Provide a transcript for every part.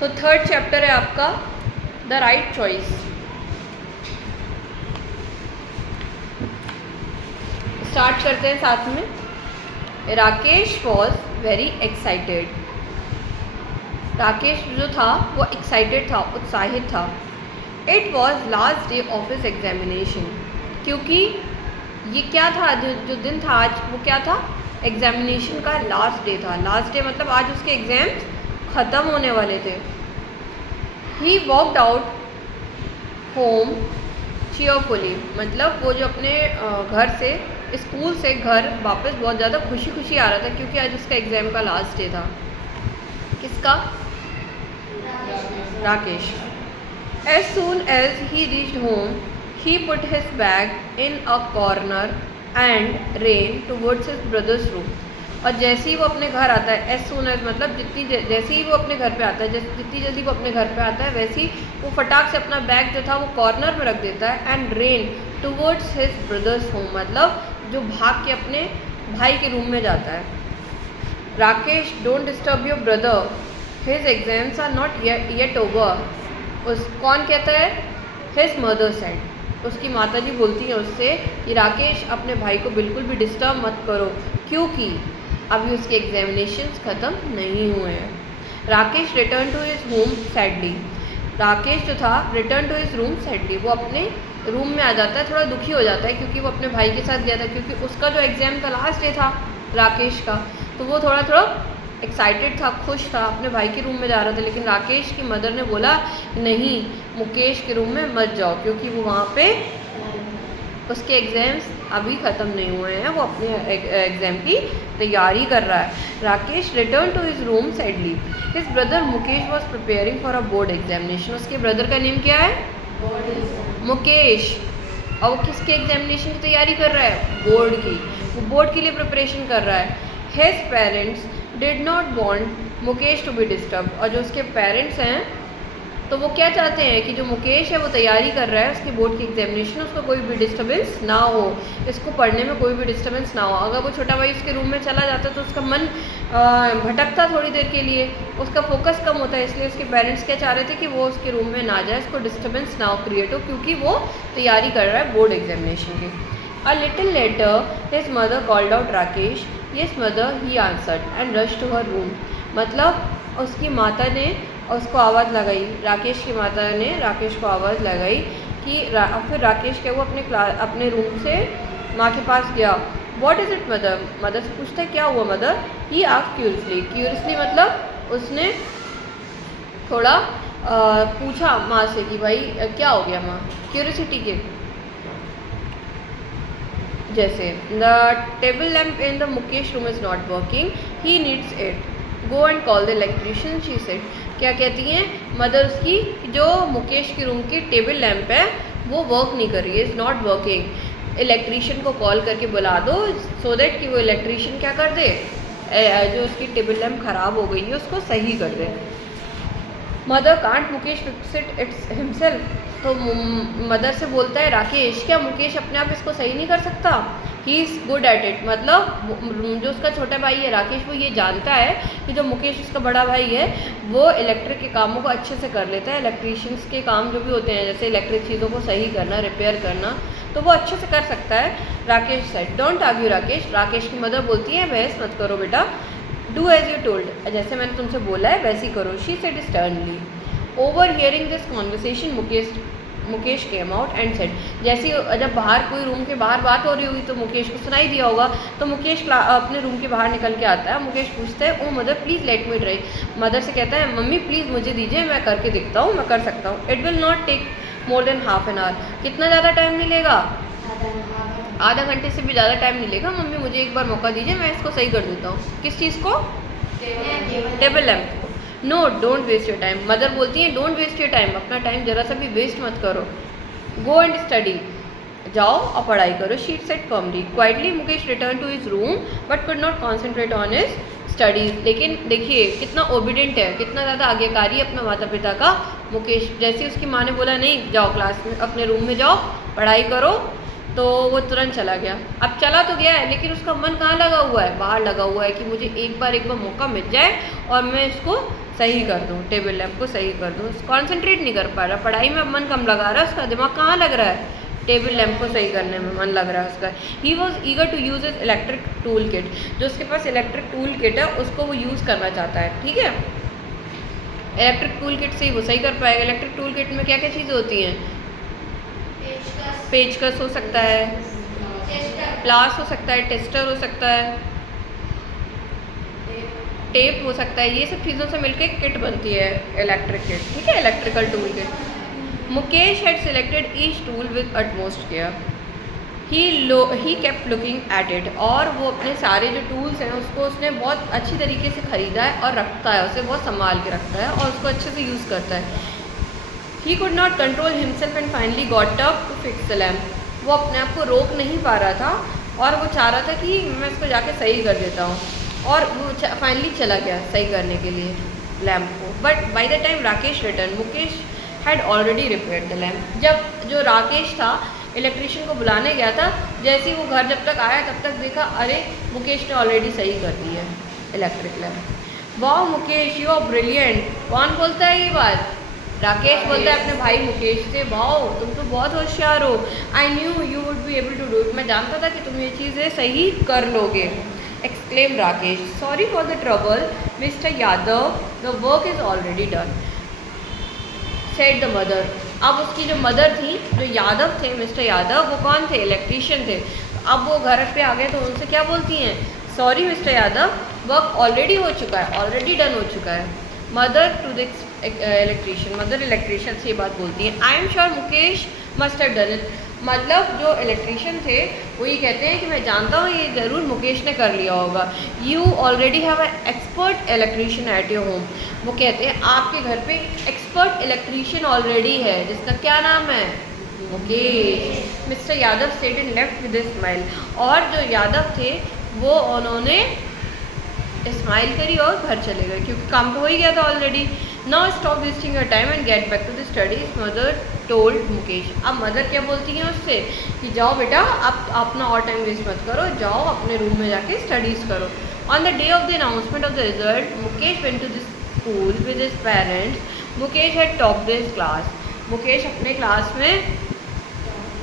तो third chapter है आपका द राइट चॉइस। स्टार्ट करते हैं साथ में। Rakesh was very excited. Rakesh जो था वो एक्साइटेड था, उत्साहित था। It was last day of his examination, क्योंकि ये क्या था, जो दिन था आज, वो क्या था, एग्जामिनेशन का लास्ट डे था। लास्ट डे मतलब आज उसके एग्ज़ाम्स ख़त्म होने वाले थे। He walked out home cheerfully, मतलब वो जो अपने घर से, स्कूल से घर वापस बहुत ज़्यादा खुशी खुशी आ रहा था, क्योंकि आज उसका एग्ज़ाम का लास्ट डे था। किसका? Rakesh. As soon as he reached home, he put his bag in a corner and ran towards his brother's room. और जैसे ही वो अपने घर आता है, as soon as मतलब जैसे ही वो अपने घर पे आता है, जितनी जल्दी वो अपने घर पे आता है, वैसे ही वो फटाक से अपना बैग जो था वो कॉर्नर में रख देता है। And ran towards his brother's home, मतलब जो भाग के अपने भाई के रूम में जाता है। Rakesh, don't disturb your brother, his exams are not yet over. कौन कहता है? हिज मदर सेड, उसकी माताजी बोलती है उससे कि राकेश, अपने भाई को बिल्कुल भी डिस्टर्ब मत करो, क्योंकि अभी उसके एग्जामिनेशंस ख़त्म नहीं हुए हैं। Rakesh return to his home sadly. Rakesh जो था return to his room sadly, वो अपने रूम में आ जाता है, थोड़ा दुखी हो जाता है, क्योंकि वो अपने भाई के साथ गया था, क्योंकि उसका जो एग्ज़ाम का लास्ट डे था राकेश का, तो वो थोड़ा एक्साइटेड था, खुश था, अपने भाई के रूम में जा रहा था। लेकिन राकेश की मदर ने बोला नहीं, मुकेश के रूम में मत जाओ, क्योंकि वो वहाँ पे उसके एग्ज़ाम्स अभी ख़त्म नहीं हुए हैं, वो अपने एग्ज़ाम की तैयारी कर रहा है। Rakesh return to his room sadly. His brother Mukesh was preparing for a board examination. उसके ब्रदर का नेम क्या है? मुकेश। और वो किसके एग्जामिनेशन की तैयारी कर रहा है? बोर्ड की। वो बोर्ड के लिए प्रिपरेशन कर रहा है। His parents did not want Mukesh to be disturb. और जो उसके पेरेंट्स हैं, तो वो क्या चाहते हैं कि जो मुकेश है वो तैयारी कर रहा है उसके बोर्ड की एग्जामिनेशन, उसको कोई भी डिस्टर्बेंस ना हो, इसको पढ़ने में कोई भी डिस्टर्बेंस ना हो। अगर वो छोटा भाई उसके रूम में चला जाता तो उसका मन भटकता थोड़ी देर के लिए, उसका फोकस कम होता है। इसलिए उसके पेरेंट्स क्या चाह रहे थे कि वो उसके रूम में ना जाए, इसको डिस्टर्बेंस ना हो क्रिएट हो, क्योंकि वो तैयारी कर रहा है बोर्ड एग्जामिनेशन की। A little later, his mother called out Rakesh. Yes, mother, he answered and rushed to her room. मतलब उसकी माता ने उसको आवाज़ लगाई, राकेश की माता ने राकेश को आवाज़ लगाई कि फिर राकेश क्या वो अपने रूम से माँ के पास गया। What is it, mother? Mother से पूछता है क्या हुआ mother? He asked curiously. Curiously मतलब उसने थोड़ा पूछा माँ से कि भाई क्या हो गया माँ, क्यूरियोसिटी के जैसे। The table lamp in the Mukesh room is not working, he needs it, go and call the electrician, she said. क्या कहती हैं मदर उसकी, जो मुकेश के रूम की टेबल लैम्प है वो वर्क नहीं कर रही है, इज़ नॉट वर्किंग, इलेक्ट्रीशियन को कॉल करके बुला दो, सो दैट कि वो इलेक्ट्रीशियन क्या कर दे, जो उसकी टेबल लैम्प ख़राब हो गई है उसको सही कर दे। Mother can't Mukesh fix it himself. तो मदर से बोलता है राकेश, क्या मुकेश अपने आप इसको सही नहीं कर सकता? He is good at it, मतलब जो उसका छोटा भाई है राकेश, वो ये जानता है कि जो मुकेश उसका बड़ा भाई है वो इलेक्ट्रिक के कामों को अच्छे से कर लेता है। इलेक्ट्रीशियंस के काम जो भी होते हैं, जैसे इलेक्ट्रिक चीज़ों को सही करना, रिपेयर करना, तो वो अच्छे से कर सकता है। Rakesh said, don't argue Rakesh. Rakesh की मदर बोलती है बहस मत करो बेटा, डू एज यू टोल्ड, जैसे मैंने तुमसे बोला है वैसे ही करो। She said sternly. Over hearing this conversation Mukesh came out and said, जैसे जब बाहर कोई रूम के बाहर बात हो रही होगी तो मुकेश को सुनाई दिया होगा, तो मुकेश अपने रूम के बाहर निकल के आता है। मुकेश पूछता है oh mother please let me try. Mother से कहता है मम्मी प्लीज़ मुझे दीजिए, मैं करके दिखता हूँ, मैं कर सकता हूँ। It will not take more than half an hour, कितना ज़्यादा टाइम नहीं लेगा? आधा घंटे से भी ज़्यादा टाइम नहीं लेगा। मम्मी मुझे एक बार मौका दीजिए, मैं इसको सही कर देता हूँ। किस चीज़ को? Table lamp. No don't waste your time. Mother बोलती है डोंट वेस्ट योर टाइम, अपना टाइम जरा सा भी वेस्ट मत करो। गो एंड स्टडी, जाओ और पढ़ाई करो। She said firmly. Quietly Mukesh return to his room but could not concentrate on his studies. लेकिन देखिए कितना ओबीडेंट है, कितना ज़्यादा आज्ञाकारी है अपने माता पिता का मुकेश। जैसे उसकी माँ ने बोला नहीं जाओ क्लास में, अपने रूम में जाओ पढ़ाई करो, तो वो तुरंत चला गया। अब चला तो गया है लेकिन उसका मन कहाँ लगा हुआ है? बाहर लगा हुआ है कि मुझे एक बार मौका मिल जाए और मैं इसको सही कर दूँ, टेबल लैम्प को सही कर दूँ। कॉन्सेंट्रेट नहीं कर पा रहा, पढ़ाई में मन कम लगा रहा है, उसका दिमाग कहाँ लग रहा है, टेबल लैम्प को सही करने में मन लग रहा है उसका। He was eager to use his electric tool kit, जो उसके पास इलेक्ट्रिक टूल किट है उसको वो यूज़ करना चाहता है। ठीक है, इलेक्ट्रिक टूल किट से ही वो सही कर पाएगा। इलेक्ट्रिक टूल किट में क्या क्या चीज़ें होती हैं, पेचकस हो सकता है, प्लास हो सकता है, टेस्टर हो सकता है, टेप हो सकता है, ये सब चीज़ों से मिलके किट बनती है इलेक्ट्रिक किट। ठीक है, electrical tool kit. Mukesh had selected each tool with utmost care, he kept looking at it, और वो अपने सारे जो टूल्स हैं उसको उसने बहुत अच्छी तरीके से ख़रीदा है और रखता है, उसे बहुत संभाल के रखता है और उसको अच्छे से यूज़ करता है। He could not control himself and finally got up to fix the lamp, वो अपने आप को रोक नहीं पा रहा था और वो चाह रहा था कि मैं इसको जाके सही कर देता हूँ, और वो फाइनली चला गया सही करने के लिए लैम्प को। But by the time Rakesh return, Mukesh had already repaired the lamp. जब जो राकेश था इलेक्ट्रिशियन को बुलाने गया था, जैसे ही वो घर जब तक आया तब तक देखा अरे मुकेश ने ऑलरेडी सही कर दी है इलेक्ट्रिक लैम्प। वाह मुकेश, यू आर ब्रिलियंट। कौन बोलता है ये बात, राकेश बोलता है अपने भाई मुकेश से, वाओ तुम तो बहुत होशियार हो, I knew you would be able to do it, मैं जानता था कि तुम ये चीज़ें सही कर लोगे। Exclaim Rakesh, sorry for the trouble mister Yadav, the work is already done, said the mother. अब उसकी जो मदर थी, जो यादव थे, मिस्टर यादव, वो कौन थे, इलेक्ट्रीशियन थे। अब वो घर पे आ गए तो उनसे क्या बोलती हैं, sorry mister Yadav, work already हो चुका है, ऑलरेडी डन हो चुका है। Mother to the electrician, mother electrician से ये बात बोलती हैं, I am sure Mukesh must have done it, मतलब जो इलेक्ट्रीशियन थे वो ये कहते हैं कि मैं जानता हूँ ये ज़रूर मुकेश ने कर लिया होगा। You already have an expert electrician at your home, वो कहते हैं आपके घर पे एक्सपर्ट इलेक्ट्रीशियन ऑलरेडी है जिसका क्या नाम है, Mukesh. Mister Yadav stayed in left with smile, और जो यादव थे वो उन्होंने स्माइल करी और घर चले गए क्योंकि काम तो हो ही गया था already. Now stop wasting your time and get back to the studies, mother told Mukesh. अब मदर क्या बोलती हैं उससे कि जाओ बेटा आप अपना और टाइम वेस्ट मत करो, जाओ अपने रूम में जाके स्टडीज़ करो। On the day of the announcement of the result Mukesh went to the school with his parents, Mukesh had topped his class, Mukesh अपने क्लास में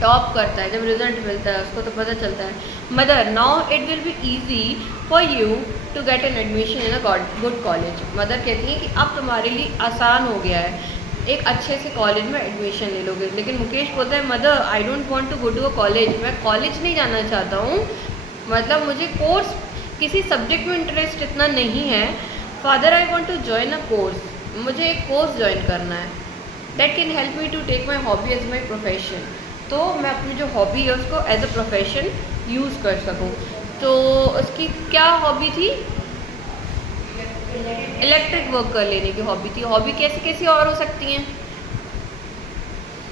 टॉप करता है। जब रिजल्ट मिलता है उसको तो पता चलता है। Mother, now it will be easy for you to get an admission in a good college, mother कहती हैं कि अब तुम्हारे लिए आसान हो गया है, एक अच्छे से कॉलेज में एडमिशन ले लोगे। लेकिन मुकेश बोलता है mother I don't want to go to a college, मैं कॉलेज नहीं जाना चाहता हूँ, मतलब मुझे कोर्स किसी सब्जेक्ट में इंटरेस्ट इतना नहीं है। Father I want to join a course, मुझे एक कोर्स ज्वाइन करना है that can help me to take my hobby as my profession, तो मैं अपनी जो हॉबी है उसको एज अ प्रोफेशन यूज़ कर सकूँ। तो उसकी क्या हॉबी थी, इलेक्ट्रिक वर्क कर लेने की हॉबी थी। हॉबी कैसी कैसी और हो सकती हैं,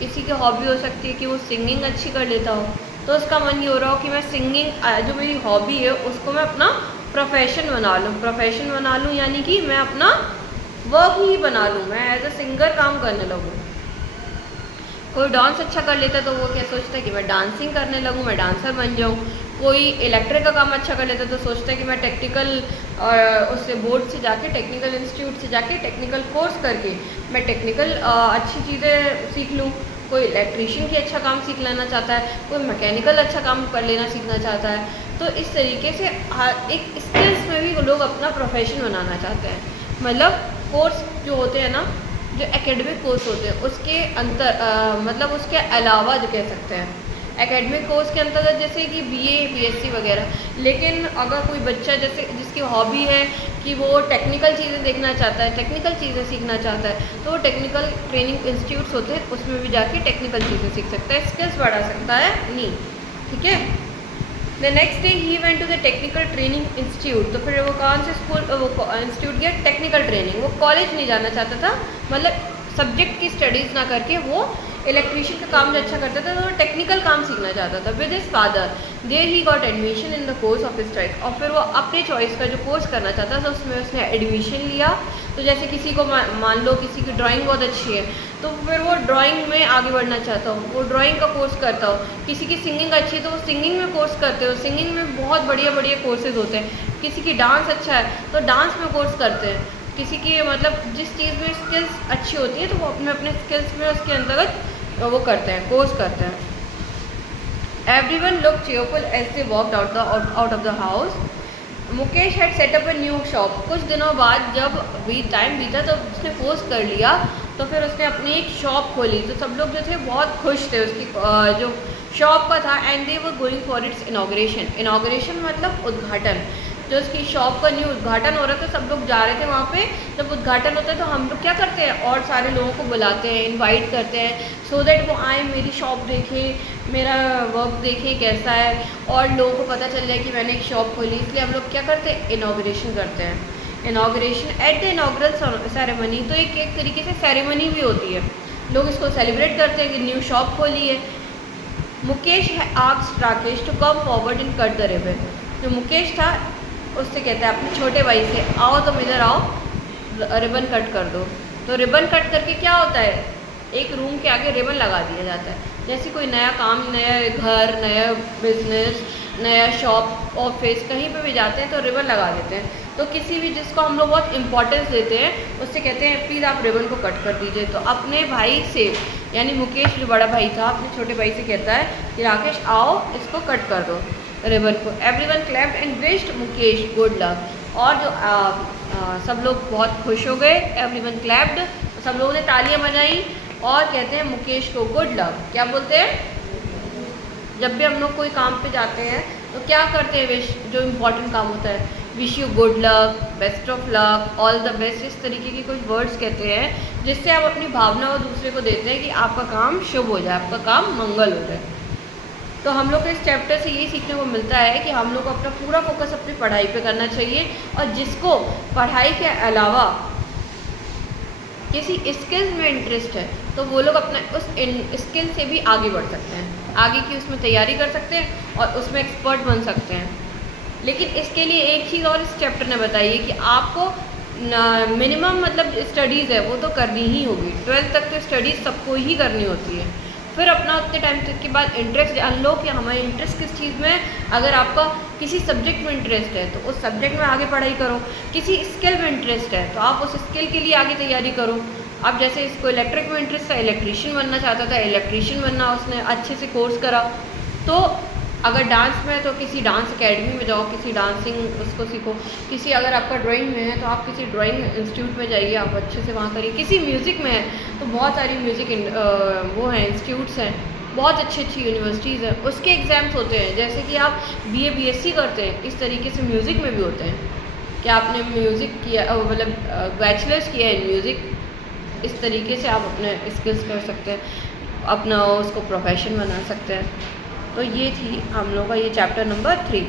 किसी की हॉबी हो सकती है कि वो सिंगिंग अच्छी कर लेता हो, तो उसका मन ये हो रहा हो कि मैं सिंगिंग जो मेरी हॉबी है उसको मैं अपना प्रोफेशन बना लूँ, प्रोफेशन बना लूँ यानी कि मैं अपना वर्क ही बना लूँ, मैं एज अ सिंगर काम करने लगूँ। कोई डांस अच्छा कर लेता है तो वो क्या सोचता है कि मैं डांसिंग करने लगूँ, मैं डांसर बन जाऊँ। कोई इलेक्ट्रिक का काम अच्छा कर लेता है तो सोचता है कि मैं टेक्निकल उससे बोर्ड से जाके टेक्निकल इंस्टीट्यूट से जाके टेक्निकल कोर्स करके मैं टेक्निकल अच्छी चीज़ें सीख लूँ। कोई इलेक्ट्रीशियन की अच्छा काम सीख लेना चाहता है, कोई मैकेनिकल अच्छा काम कर लेना सीखना चाहता है। तो इस तरीके से एक स्किल्स में भी लोग अपना प्रोफेशन बनाना चाहते हैं। मतलब कोर्स जो होते हैं ना, जो एकेडमिक कोर्स होते हैं उसके अंतर मतलब उसके अलावा जो कह सकते हैं एकेडमिक कोर्स के अंतर्गत जैसे कि बीए बीएससी वगैरह। लेकिन अगर कोई बच्चा जैसे जिसकी हॉबी है कि वो टेक्निकल चीज़ें देखना चाहता है, टेक्निकल चीज़ें सीखना चाहता है, तो वो टेक्निकल ट्रेनिंग इंस्टीट्यूट्स होते हैं उसमें भी जाके टेक्निकल चीज़ें सीख सकता है, स्किल्स बढ़ा सकता है नहीं। ठीक है। The next day he went to the technical training institute, तो फिर वो कौन से स्कूल वो इंस्टीट्यूट गया, टेक्निकल ट्रेनिंग। वो कॉलेज नहीं जाना चाहता था, मतलब सब्जेक्ट की स्टडीज़ ना करके वो इलेक्ट्रीशियन का काम जो अच्छा करता था तो वो टेक्निकल काम सीखना चाहता था। With his father there he got admission in the course of his choice, और फिर वो अपने चॉइस का जो कोर्स करना चाहता था उसमें उसने एडमिशन लिया। तो जैसे किसी को मान लो किसी की ड्राइंग बहुत अच्छी है तो फिर वो ड्राइंग में आगे बढ़ना चाहता हो, वो ड्राइंग का कोर्स करता हो। किसी की सिंगिंग अच्छी है तो वो सिंगिंग में कोर्स करते हो, सिंगिंग में बहुत बढ़िया बढ़िया कोर्सेज होते हैं। किसी की डांस अच्छा है तो डांस में कोर्स करते हैं। किसी की मतलब जिस चीज़ में स्किल्स अच्छी होती है तो वो अपने अपने स्किल्स में उसके अंतर्गत वो करते हैं, कोर्स करते हैं। Everyone looked cheerful as they walked out of the house. Mukesh had setup a new shop. कुछ दिनों बाद जब भी टाइम बीता तो उसने पोस्ट कर लिया, तो फिर उसने अपनी एक शॉप खोली। तो सब लोग जो थे बहुत खुश थे उसकी जो शॉप का था। And they were going for its inauguration. Inauguration मतलब उद्घाटन। जो उसकी शॉप का न्यू उद्घाटन हो रहा था, सब लोग जा रहे थे वहाँ पे। जब उद्घाटन होता है तो हम लोग क्या करते हैं, और सारे लोगों को बुलाते हैं, इनवाइट करते हैं, सो दैट वो आए, मेरी शॉप देखें, मेरा वर्क देखें कैसा है, और लोगों को पता चल जाए कि मैंने एक शॉप खोली। इसलिए हम लोग क्या करते हैं, इनाग्रेशन करते हैं। Inauguration at the inaugural ceremony, तो एक तरीके से सेरेमनी भी होती है, लोग इसको सेलिब्रेट करते हैं कि न्यू शॉप खोली है। Mukesh asked Rakesh to come forward and cut the ribbon. जो मुकेश था उससे कहता है अपने छोटे भाई से, आओ तुम इधर आओ, रिबन कट कर दो। तो रिबन कट करके क्या होता है, एक रूम के आगे रिबन लगा दिया जाता है। जैसे कोई नया काम, नया घर, नया बिजनेस, नया शॉप, ऑफिस, कहीं पे भी जाते हैं तो रिबन लगा देते हैं। तो किसी भी जिसको हम लोग बहुत इंपॉर्टेंस देते हैं उससे कहते हैं प्लीज़ आप रिबन को कट कर दीजिए। तो अपने भाई से, यानी मुकेश जो बड़ा भाई था, अपने छोटे भाई से कहता है कि राकेश आओ इसको कट कर दो रिबन को। Everyone clapped and wished Mukesh good luck. और जो सब लोग बहुत खुश हो गए। एवरीवन क्लैप्ड, सब लोगों ने तालियां बजाई और कहते हैं मुकेश को गुड लक। क्या बोलते हैं, जब भी हम लोग कोई काम पे जाते हैं तो क्या करते हैं, विश, जो इम्पोर्टेंट काम होता है, wish you good luck, best of luck, all the best, इस तरीके की कुछ वर्ड्स कहते हैं जिससे आप अपनी भावना और दूसरे को देते हैं कि आपका काम शुभ हो जाए, आपका काम मंगल हो जाए। तो हम लोग को इस चैप्टर से यही सीखने को मिलता है कि हम लोग को अपना पूरा फोकस अपनी पढ़ाई पे करना चाहिए, और जिसको पढ़ाई के अलावा किसी स्किल्स में इंटरेस्ट है तो वो लोग अपना उस स्किल से भी आगे बढ़ सकते हैं, आगे की उसमें तैयारी कर सकते हैं और उसमें एक्सपर्ट बन सकते हैं। लेकिन इसके लिए एक चीज़ और इस चैप्टर ने बताई है कि आपको मिनिमम मतलब स्टडीज़ है वो तो करनी ही होगी। 12th तक तो स्टडीज़ सबको ही करनी होती है। फिर अपना उतने टाइम तक के बाद इंटरेस्ट जान लो कि हमारा इंटरेस्ट किस चीज़ में है। अगर आपका किसी सब्जेक्ट में इंटरेस्ट है तो उस सब्जेक्ट में आगे पढ़ाई करो। किसी स्किल में इंटरेस्ट है तो आप उस स्किल के लिए आगे तैयारी करो। अब जैसे इसको इलेक्ट्रिक में इंटरेस्ट था, इलेक्ट्रीशियन बनना चाहता था, इलेक्ट्रीशियन बनना, उसने अच्छे से कोर्स करा। तो अगर डांस में है तो किसी डांस एकेडमी में जाओ, किसी डांसिंग उसको सीखो। किसी अगर आपका ड्राइंग में है तो आप किसी ड्राइंग इंस्टीट्यूट में जाइए, आप अच्छे से वहाँ करिए। किसी म्यूज़िक में है तो बहुत सारी म्यूज़िक वो हैं, इंस्टीट्यूट्स हैं, बहुत अच्छी अच्छी यूनिवर्सिटीज़ हैं, उसके एग्ज़ाम्स होते हैं। जैसे कि आप BA BSc करते हैं, इस तरीके से म्यूज़िक में भी होते हैं कि आपने म्यूज़िक किया, मतलब बैचलर्स किया है म्यूज़िक, इस तरीके से आप अपने स्किल्स कर सकते हैं, अपना उसको प्रोफेशन बना सकते हैं। तो ये थी हम लोग का ये चैप्टर नंबर 3।